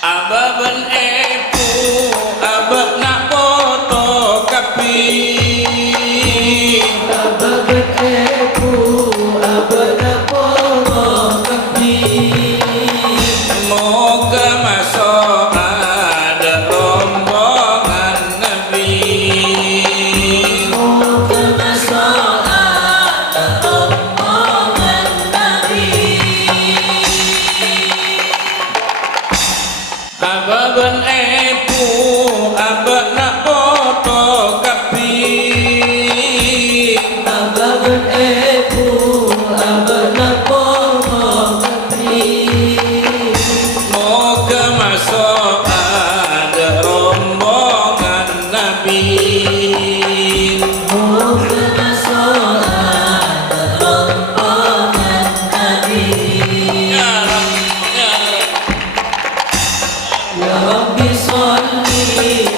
ababan epu abak nak foto kapi ababan epu abak nak foto kapi moga masuk ada rombongan Nabi moga masuk ada rombongan Nabi ababan epu abak nak foto kapi ababan epu abak nak foto kapi moga masuk ada rombongan Nabi moga masuk ada rombongan Nabi ya Rabb, ya Rabb. ya Rabbi sholli